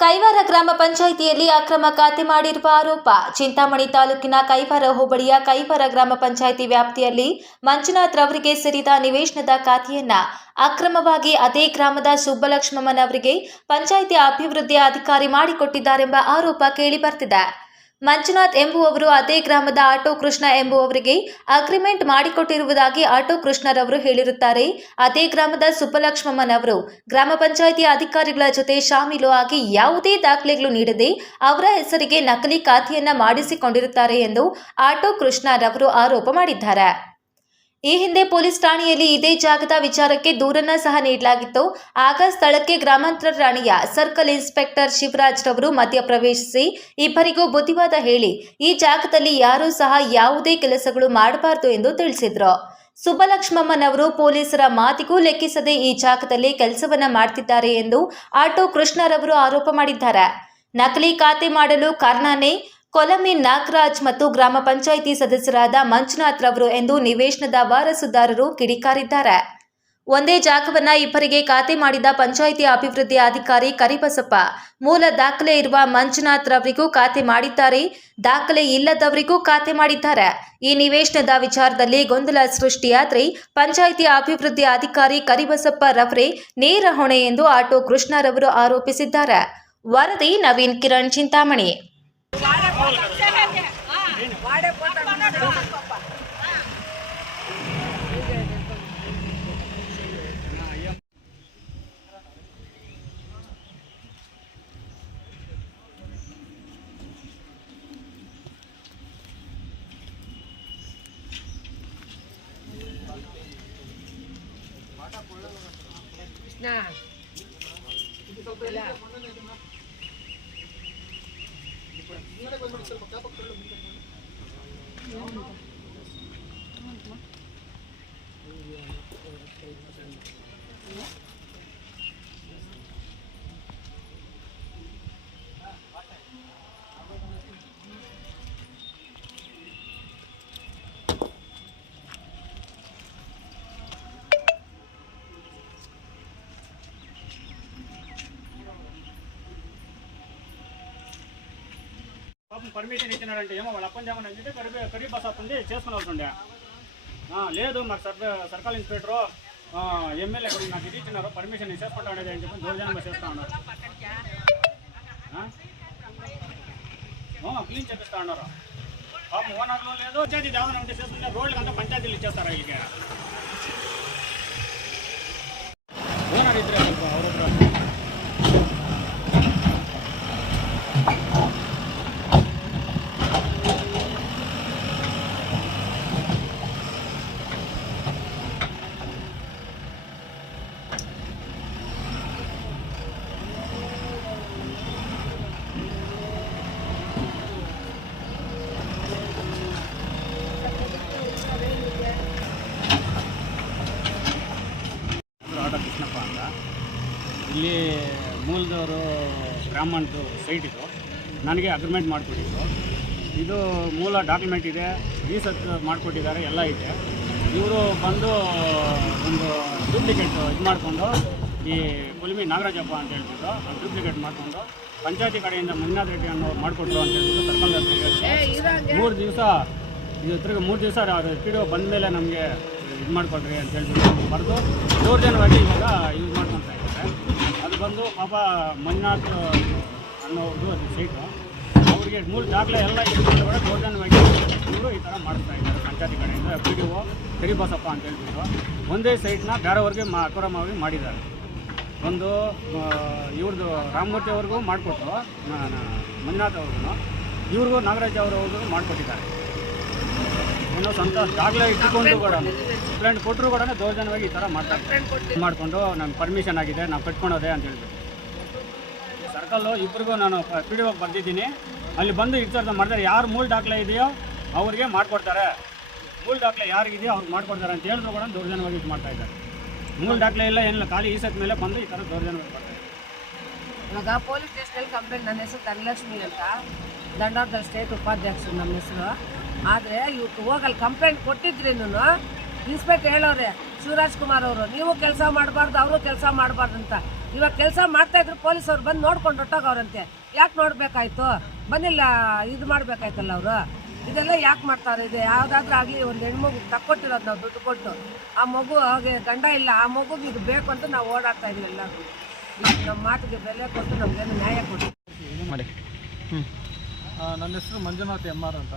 ಕೈವಾರ ಗ್ರಾಮ ಪಂಚಾಯಿತಿಯಲ್ಲಿ ಅಕ್ರಮ ಖಾತೆ ಮಾಡಿರುವ ಆರೋಪ. ಚಿಂತಾಮಣಿ ತಾಲೂಕಿನ ಕೈವಾರ ಹೋಬಳಿಯ ಕೈವಾರ ಗ್ರಾಮ ಪಂಚಾಯಿತಿ ವ್ಯಾಪ್ತಿಯಲ್ಲಿ ಮಂಜುನಾಥ್ ರವರಿಗೆ ಸೇರಿದ ನಿವೇಶನದ ಖಾತೆಯನ್ನ ಅಕ್ರಮವಾಗಿ ಅದೇ ಗ್ರಾಮದ ಸುಬ್ಬಲಕ್ಷ್ಮಮ್ಮನವರಿಗೆ ಪಂಚಾಯಿತಿ ಅಭಿವೃದ್ಧಿ ಅಧಿಕಾರಿ ಮಾಡಿಕೊಟ್ಟಿದ್ದಾರೆಂಬ ಆರೋಪ ಕೇಳಿಬರ್ತಿದೆ ಮಂಜುನಾಥ್ ಎಂಬುವವರು ಅದೇ ಗ್ರಾಮದ ಆಟೋ ಕೃಷ್ಣ ಎಂಬುವವರಿಗೆ ಅಗ್ರಿಮೆಂಟ್ ಮಾಡಿಕೊಟ್ಟಿರುವುದಾಗಿ ಆಟೋ ಕೃಷ್ಣರವರು ಹೇಳಿರುತ್ತಾರೆ. ಅದೇ ಗ್ರಾಮದ ಸುಬ್ಬಲಕ್ಷ್ಮಮ್ಮನವರು ಗ್ರಾಮ ಪಂಚಾಯಿತಿ ಅಧಿಕಾರಿಗಳ ಜೊತೆ ಶಾಮೀಲು ಆಗಿ ಯಾವುದೇ ದಾಖಲೆಗಳು ನೀಡದೆ ಅವರ ಹೆಸರಿಗೆ ನಕಲಿ ಖಾತೆಯನ್ನ ಮಾಡಿಸಿಕೊಂಡಿರುತ್ತಾರೆ ಎಂದು ಆಟೋ ಕೃಷ್ಣರವರು ಆರೋಪ ಮಾಡಿದ್ದಾರೆ. ಈ ಹಿಂದೆ ಪೊಲೀಸ್ ಠಾಣೆಯಲ್ಲಿ ಇದೇ ಜಾಗದ ವಿಚಾರಕ್ಕೆ ದೂರನ್ನ ಸಹ ನೀಡಲಾಗಿತ್ತು. ಆಗ ಸ್ಥಳಕ್ಕೆ ಗ್ರಾಮಾಂತರ ರಾಣಿಯ ಸರ್ಕಲ್ ಇನ್ಸ್ಪೆಕ್ಟರ್ ಶಿವರಾಜ್ ರವರು ಮಧ್ಯಪ್ರವೇಶಿಸಿ ಇಬ್ಬರಿಗೂ ಬುದ್ಧಿವಾದ ಹೇಳಿ, ಈ ಜಾಗದಲ್ಲಿ ಯಾರೂ ಸಹ ಯಾವುದೇ ಕೆಲಸಗಳು ಮಾಡಬಾರದು ಎಂದು ತಿಳಿಸಿದ್ರು. ಸುಬ್ಬಲಕ್ಷ್ಮಮ್ಮನವರು ಪೊಲೀಸರ ಮಾತಿಗೂ ಲೆಕ್ಕಿಸದೆ ಈ ಜಾಗದಲ್ಲಿ ಕೆಲಸವನ್ನ ಮಾಡ್ತಿದ್ದಾರೆ ಎಂದು ಆಟೋ ಕೃಷ್ಣರವರು ಆರೋಪ ಮಾಡಿದ್ದಾರೆ. ನಕಲಿ ಖಾತೆ ಮಾಡಲು ಕಾರಣನೇ ಕೊಲಮಿ ನಾಗರಾಜ್ ಮತ್ತು ಗ್ರಾಮ ಪಂಚಾಯಿತಿ ಸದಸ್ಯರಾದ ಮಂಜುನಾಥ್ ರವರು ಎಂದು ನಿವೇಶನದ ವಾರಸುದಾರರು ಕಿಡಿಕಾರಿದ್ದಾರೆ. ಒಂದೇ ಜಾಗವನ್ನ ಇಬ್ಬರಿಗೆ ಖಾತೆ ಮಾಡಿದ ಪಂಚಾಯಿತಿ ಅಭಿವೃದ್ಧಿ ಅಧಿಕಾರಿ ಕರಿಬಸಪ್ಪ, ಮೂಲ ದಾಖಲೆ ಇರುವ ಮಂಜುನಾಥ್ ರವರಿಗೂ ಖಾತೆ ಮಾಡಿದ್ದಾರೆ. ದಾಖಲೆ ಇಲ್ಲದವರಿಗೂ ಖಾತೆ ಮಾಡಿದ್ದಾರೆ. ಈ ನಿವೇಶನದ ವಿಚಾರದಲ್ಲಿ ಗೊಂದಲ ಸೃಷ್ಟಿಯಾದ್ರೆ ಪಂಚಾಯಿತಿ ಅಭಿವೃದ್ಧಿ ಅಧಿಕಾರಿ ಕರಿಬಸಪ್ಪ ರವರೇ ನೇರ ಹೊಣೆ ಎಂದು ಆಟೋ ಕೃಷ್ಣರವರು ಆರೋಪಿಸಿದ್ದಾರೆ. ವರದಿ ನವೀನ್ ಕಿರಣ್ ಚಿಂತಾಮಣಿ. ಕೃಷ್ಣ Yeah. పర్మిషన్ ఇచ్చినారంటే ఏమో వాళ్ళ అప్పని చేయమని అంటే కరీ కరీ బస్ అప్పంది చేసుకుని ఉండే లేదు మాకు సర్ సర్కల్ ఇన్స్పెక్టరు ఎమ్మెల్యే కూడా నాకు ఇది ఇచ్చినారు పర్మిషన్ చేసుకుంటా ఉండేది అని చెప్పి దౌర్జన్యంగా చేస్తా ఉన్నారు. క్లీన్ చేపిస్తా ఉన్నారు. పాపం ఓనర్లు లేదు పంచాయతీ దేవన ఉంటే చేస్తుంటే రోడ్లకంతా పంచాయతీలు ఇచ్చేస్తారు వీళ్ళకి. ಮೂಲದವರು ಬ್ರಾಹ್ಮಣದು ಸೈಟ್ ಇದು. ನನಗೆ ಅಗ್ರಿಮೆಂಟ್ ಮಾಡಿಕೊಟ್ಟಿದ್ದು ಇದು ಮೂಲ ಡಾಕ್ಯುಮೆಂಟ್ ಇದೆ. ರೀಸರ್ಚ್ ಮಾಡಿಕೊಟ್ಟಿದ್ದಾರೆ ಎಲ್ಲ ಇದೆ. ಇವರು ಬಂದು ಒಂದು ಡೂಪ್ಲಿಕೇಟ್ ಇದು ಮಾಡಿಕೊಂಡು ಈ ಕುಲ್ಮಿ ನಾಗರಾಜಪ್ಪ ಅಂತ ಹೇಳ್ಬಿಟ್ಟು ಡೂಪ್ಲಿಕೇಟ್ ಮಾಡಿಕೊಂಡು ಪಂಚಾಯತಿ ಕಡೆಯಿಂದ ಮಂಜುನಾಥ್ ರೆಡ್ಡಿ ಅನ್ನೋ ಮಾಡಿಕೊಟ್ರು ಅಂತ ಹೇಳ್ಬಿಟ್ಟು ಮೂರು ದಿವಸ ಇದು ತಿರ್ಗಿ ಮೂರು ದಿವಸ ಪಿ ಡಿ ಒ ಬಂದ ಮೇಲೆ ನಮಗೆ ಇದು ಮಾಡಿಕೊಡ್ರಿ ಅಂತ ಹೇಳ್ಬಿಟ್ಟು ಬರೆದು ದೌರ್ಜನ್ಯವಾಗಿ ಇವಾಗ ಯೂಸ್ ಇದ್ದಾರೆ ಬಂದು ಪಾಪ ಮಂಜುನಾಥ್ ಅನ್ನೋದು ಅದು ಸೈಟು ಅವ್ರಿಗೆ ಮೂರು ದಾಖಲೆ ಎಲ್ಲ ಇಟ್ಕೊಂಡು ಕೂಡ ದೌರ್ಜನ್ಯವಾಗಿ ಇವರು ಈ ಥರ ಮಾಡ್ತಾ ಇದ್ದಾರೆ ಪಂಚಾಯತಿ ಕಡೆಯಿಂದ. ಪಿ ಡಿ ಒ ಕರಿಬಸಪ್ಪ ಅಂತ ಹೇಳ್ಬಿಟ್ಟು ಒಂದೇ ಸೈಟ್ನ ಬೇರೆಯವ್ರಿಗೆ ಮಾ, ಅಕ್ರಮವಾಗಿ ಮಾಡಿದ್ದಾರೆ. ಒಂದು ಇವ್ರದ್ದು ರಾಮಮೂರ್ತಿ ಅವ್ರಿಗೂ ಮಾಡಿಕೊಟ್ರು ಮಂಜುನಾಥ್ ಅವ್ರಿಗೂ. ಇವ್ರಿಗೂ ನಾಗರಾಜ್ ಅವರವ್ರಿಗೂ ಮಾಡಿಕೊಟ್ಟಿದ್ದಾರೆ. ಏನೋ ಸ್ವಂತ ದಾಖಲೆ ಇಟ್ಟುಕೊಂಡು ಕೂಡ ಕಂಪ್ಲೇಂಟ್ ಕೊಟ್ಟರು ಕೂಡ ದೌರ್ಜನ್ಯವಾಗಿ ಈ ಥರ ಮಾಡ್ತಾರೆ ಮಾಡಿಕೊಂಡು ನಾನು ಪರ್ಮಿಷನ್ ಆಗಿದೆ ನಾವು ಕಟ್ಕೊಳೋದೆ ಅಂತ ಹೇಳ್ಬಿಟ್ಟು. ಸರ್ಕಲ್ಲು ಇಬ್ಬರಿಗೂ ನಾನು ಪಿ ಡಿ ಒಗೆ ಬರ್ದಿದ್ದೀನಿ. ಅಲ್ಲಿ ಬಂದು ಇರ್ತಾರೆ ಮಾಡಿದ್ರೆ ಯಾರು ಮೂಲ ದಾಖಲೆ ಇದೆಯೋ ಅವ್ರಿಗೆ ಮಾಡಿಕೊಡ್ತಾರೆ. ಮೂಲ ದಾಖಲೆ ಯಾರಿಗಿದೆಯೋ ಅವ್ರಿಗೆ ಮಾಡಿಕೊಡ್ತಾರೆ ಅಂತ ಹೇಳಿದ್ರು ಕೂಡ ದೌರ್ಜನ್ಯವಾಗಿ ಇದು ಮಾಡ್ತಾ ಇದ್ದಾರೆ. ಮೂಲ ದಾಖಲೆ ಇಲ್ಲ ಏನಿಲ್ಲ ಖಾಲಿ ಈ ಸತ್ ಮೇಲೆ ಬಂದು ಈ ಥರ ದೌರ್ಜನ್ಯವಾಗಿ ಮಾಡ್ತಾರೆ ಇವಾಗ ಪೊಲೀಸ್ ಸ್ಟೇಷನಲ್ಲಿ ಕಂಪ್ಲೇಂಟ್ ನನ್ನ ಹೆಸರು ಧನಲಕ್ಷ್ಮಿ ಅಂತ. ದಂಡಾರ್ಧ ಸ್ಟೇಟ್ ಉಪಾಧ್ಯಕ್ಷರು ನಮ್ಮ ಹೆಸರು. ಆದರೆ ಇವತ್ತು ಹೋಗಲ್ಲಿ ಕಂಪ್ಲೇಂಟ್ ಕೊಟ್ಟಿದ್ರೇನು ಇನ್ಸ್ಪೆಕ್ಟರ್ ಹೇಳೋರೆ ಶಿವರಾಜ್ ಕುಮಾರ್ ಅವರು ನೀವು ಕೆಲಸ ಮಾಡಬಾರ್ದು ಅವರು ಕೆಲಸ ಮಾಡಬಾರ್ದು ಅಂತ. ಇವಾಗ ಕೆಲಸ ಮಾಡ್ತಾ ಇದ್ರು ಪೊಲೀಸವ್ರು ಬಂದು ನೋಡ್ಕೊಂಡು ಹೊಟ್ಟೋಗವ್ರಂತೆ. ಯಾಕೆ ನೋಡಬೇಕಾಯ್ತು? ಬಂದಿಲ್ಲ ಇದು ಮಾಡಬೇಕಾಯ್ತಲ್ಲ ಅವರು? ಇದೆಲ್ಲ ಯಾಕೆ ಮಾಡ್ತಾರೆ? ಇದು ಯಾವುದಾದ್ರೂ ಆಗಲಿ ಒಂದು ಹೆಣ್ಮಗು ತಕ್ಕೊಟ್ಟಿರೋದು ನಾವು ದುಡ್ಡು ಕೊಟ್ಟು ಆ ಮಗು ಹಾಗೆ ಗಂಡ ಇಲ್ಲ ಆ ಮಗುಗೆ ಇದು ಬೇಕು ಅಂತ ನಾವು ಓಡಾಡ್ತಾ ಇದೀವಿ ಎಲ್ಲರೂ. ನಮ್ಮ ಮಾತಿಗೆ ಬೆಲೆ ಕೊಟ್ಟು ನಮಗೇನು ನ್ಯಾಯ ಕೊಟ್ಟು ಮಾಡಿ? ಹ್ಞೂ ನನ್ನ ಹೆಸರು ಮಂಜುನಾಥ್ ಎಂ ಆರ್ ಅಂತ.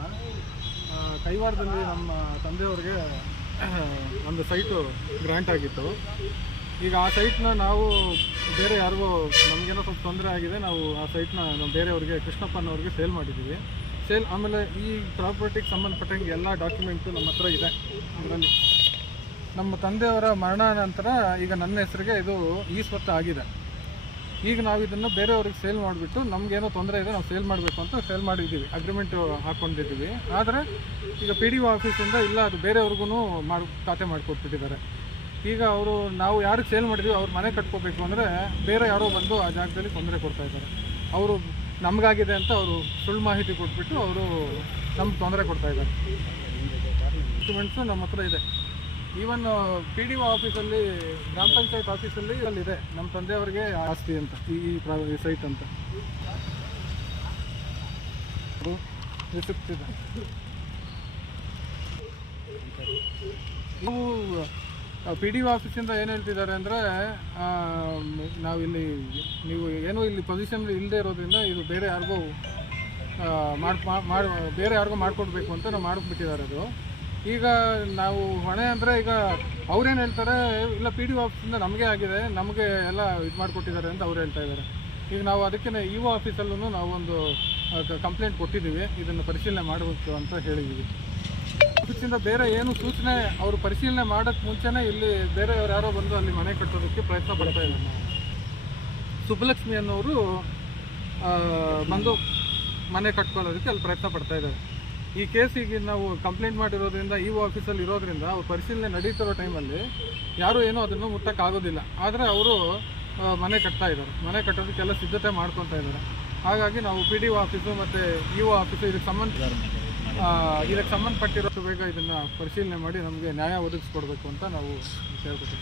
ಕೈವಾರದಲ್ಲಿ ನಮ್ಮ ತಂದೆಯವ್ರಿಗೆ ಒಂದು ಸೈಟು ಗ್ರ್ಯಾಂಟ್ ಆಗಿತ್ತು. ಈಗ ಆ ಸೈಟ್ನ ನಾವು ಬೇರೆ ಯಾರಿಗೂ ನಮಗೇನೋ ಸ್ವಲ್ಪ ತೊಂದರೆ ಆಗಿದೆ, ನಾವು ಆ ಸೈಟ್ನ ನಾವು ಬೇರೆಯವ್ರಿಗೆ, ಕೃಷ್ಣಪ್ಪನವ್ರಿಗೆ ಸೇಲ್ ಮಾಡಿದ್ದೀವಿ. ಸೇಲ್ ಆಮೇಲೆ ಈ ಪ್ರಾಪರ್ಟಿಗೆ ಸಂಬಂಧಪಟ್ಟಂಗೆ ಎಲ್ಲ ಡಾಕ್ಯುಮೆಂಟ್ಸು ನಮ್ಮ ಹತ್ರ ಇದೆ. ಅದರಲ್ಲಿ ನಮ್ಮ ತಂದೆಯವರ ಮರಣ ನಂತರ ಈಗ ನನ್ನ ಹೆಸರಿಗೆ ಇದು ಈ ಸ್ವತ್ತು ಆಗಿದೆ. ಈಗ ನಾವು ಇದನ್ನು ಬೇರೆಯವ್ರಿಗೆ ಸೇಲ್ ಮಾಡಿಬಿಟ್ಟು ನಮಗೇನೋ ತೊಂದರೆ ಇದೆ, ನಾವು ಸೇಲ್ ಮಾಡಬೇಕು ಅಂತ ಸೇಲ್ ಮಾಡಿದ್ದೀವಿ ಅಗ್ರಿಮೆಂಟ್ ಹಾಕ್ಕೊಂಡಿದ್ದೀವಿ ಆದರೆ ಈಗ ಪಿ ಡಿ ಒ ಆಫೀಸಿಂದ ಇಲ್ಲ, ಅದು ಬೇರೆಯವ್ರಿಗೂ ಮಾಡಿ, ಖಾತೆ ಮಾಡಿಕೊಟ್ಬಿಟ್ಟಿದ್ದಾರೆ. ಈಗ ಅವರು, ನಾವು ಯಾರಿಗೆ ಸೇಲ್ ಮಾಡಿದ್ವಿ ಅವ್ರ ಮನೆ ಕಟ್ಕೋಬೇಕು ಅಂದರೆ ಬೇರೆ ಯಾರೋ ಬಂದು ಆ ಜಾಗದಲ್ಲಿ ತೊಂದರೆ ಕೊಡ್ತಾ ಇದ್ದಾರೆ. ಅವರು ನಮಗಾಗಿದೆ ಅಂತ ಅವರು ಸುಳ್ಳು ಮಾಹಿತಿ ಕೊಟ್ಬಿಟ್ಟು ಅವರು ನಮ್ಗೆ ತೊಂದರೆ ಕೊಡ್ತಾ ಇದ್ದಾರೆ. ಡಾಕ್ಯುಮೆಂಟ್ಸು ನಮ್ಮ ಹತ್ರ ಇದೆ. ಈವನ್ ಪಿ ಡಿ ಒ ಆಫೀಸಲ್ಲಿ ಗ್ರಾಮ ಪಂಚಾಯತ್ ಆಫೀಸಲ್ಲಿ ಅಲ್ಲಿದೆ ನಮ್ಮ ತಂದೆಯವರಿಗೆ ಆಸ್ತಿ ಅಂತ, ಈ ಸೈಟ್ ಅಂತ. ನೀವು ನಾವು ಪಿ ಡಿ ಒ ಆಫೀಸಿಂದ ಏನು ಹೇಳ್ತಿದ್ದಾರೆ ಅಂದರೆ ನಾವಿಲ್ಲಿ, ನೀವು ಏನೋ ಇಲ್ಲಿ ಪೊಸಿಷನ್ ಇಲ್ಲದೆ ಇರೋದ್ರಿಂದ ಇದು ಬೇರೆ ಯಾರಿಗೂ ಮಾಡಿ, ಬೇರೆ ಯಾರಿಗೂ ಮಾಡಿಕೊಡ್ಬೇಕು ಅಂತ ನಾವು ಮಾಡಿಬಿಟ್ಟಿದ್ದಾರೆ ಅದು. ಈಗ ನಾವು ಹೊಣೆ ಅಂದರೆ ಈಗ ಅವ್ರೇನು ಹೇಳ್ತಾರೆ, ಇಲ್ಲ ಪಿ ಡಿ ಒ ಆಫೀಸಿಂದ ನಮಗೆ ಆಗಿದೆ, ನಮಗೆ ಎಲ್ಲ ಇದು ಮಾಡಿಕೊಟ್ಟಿದ್ದಾರೆ ಅಂತ ಅವ್ರು ಹೇಳ್ತಾ ಇದ್ದಾರೆ. ಈಗ ನಾವು ಅದಕ್ಕೆ ಇ ಒ ಆಫೀಸಲ್ಲೂ ನಾವೊಂದು ಕಂಪ್ಲೇಂಟ್ ಕೊಟ್ಟಿದ್ದೀವಿ, ಇದನ್ನು ಪರಿಶೀಲನೆ ಮಾಡಬೇಕು ಅಂತ ಹೇಳಿದ್ದೀವಿ. ಆಫೀಸಿಂದ ಬೇರೆ ಏನು ಸೂಚನೆ ಅವರು ಪರಿಶೀಲನೆ ಮಾಡೋಕ್ಕೆ ಮುಂಚೆನೇ ಇಲ್ಲಿ ಬೇರೆಯವ್ರು ಯಾರೋ ಬಂದು ಅಲ್ಲಿ ಮನೆ ಕಟ್ಟೋದಕ್ಕೆ ಪ್ರಯತ್ನ ಪಡ್ತಾ ಇದ್ದಾರೆ. ನಾವು ಸುಬ್ಬಲಕ್ಷ್ಮಿ ಅನ್ನೋರು ಬಂದು ಮನೆ ಕಟ್ಕೊಳ್ಳೋದಕ್ಕೆ ಅಲ್ಲಿ ಪ್ರಯತ್ನ ಪಡ್ತಾ ಇದ್ದಾರೆ. ಈ ಕೇಸಿಗೆ ನಾವು ಕಂಪ್ಲೇಂಟ್ ಮಾಡಿರೋದ್ರಿಂದ ಇ ಆಫೀಸಲ್ಲಿ ಇರೋದ್ರಿಂದ ಅವ್ರು ಪರಿಶೀಲನೆ ನಡೀತಿರೋ ಟೈಮಲ್ಲಿ ಯಾರೂ ಏನೂ ಅದನ್ನು ಮುಟ್ಟಕ್ಕಾಗೋದಿಲ್ಲ. ಆದರೆ ಅವರು ಮನೆ ಕಟ್ತಾ ಇದ್ದಾರೆ. ಮನೆ ಕಟ್ಟೋದಕ್ಕೆಲ್ಲ ಸಿದ್ಧತೆ ಮಾಡ್ಕೊತಾ ಇದ್ದಾರೆ. ಹಾಗಾಗಿ ನಾವು ಪಿ ಡಿ ಒ ಆಫೀಸು ಮತ್ತು ಇ ಒ ಆಫೀಸು ಇದಕ್ಕೆ ಸಂಬಂಧ ಇದಕ್ಕೆ ಸಂಬಂಧಪಟ್ಟಿರೋಷ್ಟು ಬೇಗ ಇದನ್ನು ಪರಿಶೀಲನೆ ಮಾಡಿ ನಮಗೆ ನ್ಯಾಯ ಒದಗಿಸ್ಕೊಡ್ಬೇಕು ಅಂತ ನಾವು ಕೇಳ್ಕೊತೀವಿ.